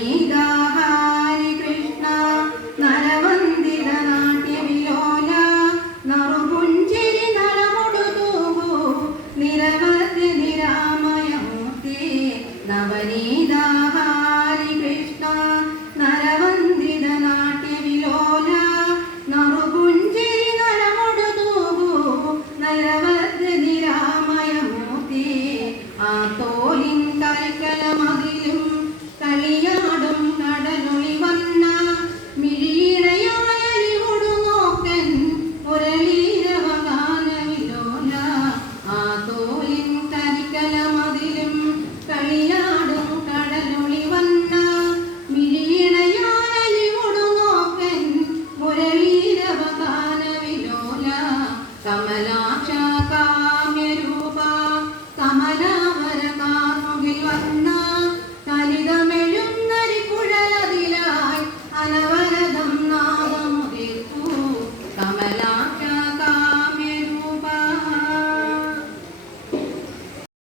നവനീതാഹാരി കൃഷ്ണ നരവന്ദിത നാട്യവിലോല നറുപുഞ്ചിരി നരമുടുതൂകൂ നിരവധി നിരാമയമൂർത്തി നവനീതാഹാരി കൃഷ്ണ നരവന്ദിത നാട്യവിലോല നറുപുഞ്ചിരി നരമുടുതൂകൂ നിരവധി നിരാമയമൂർത്തി ആ തോലിൻ കൈക്കലമതിലും കളിയാടും കടലൊളി വന്ന മിഴിയിടയായലിവുടു നോക്കൻ മുരളീരവഗാനവിലോല ആ തോലിൻ കരിക്കലമതിലും കളിയാടും കടലൊളി വന്ന മിഴിയിടയായലിവുടു നോക്കൻ മുരളീരവഗാനവിലോല കമലാ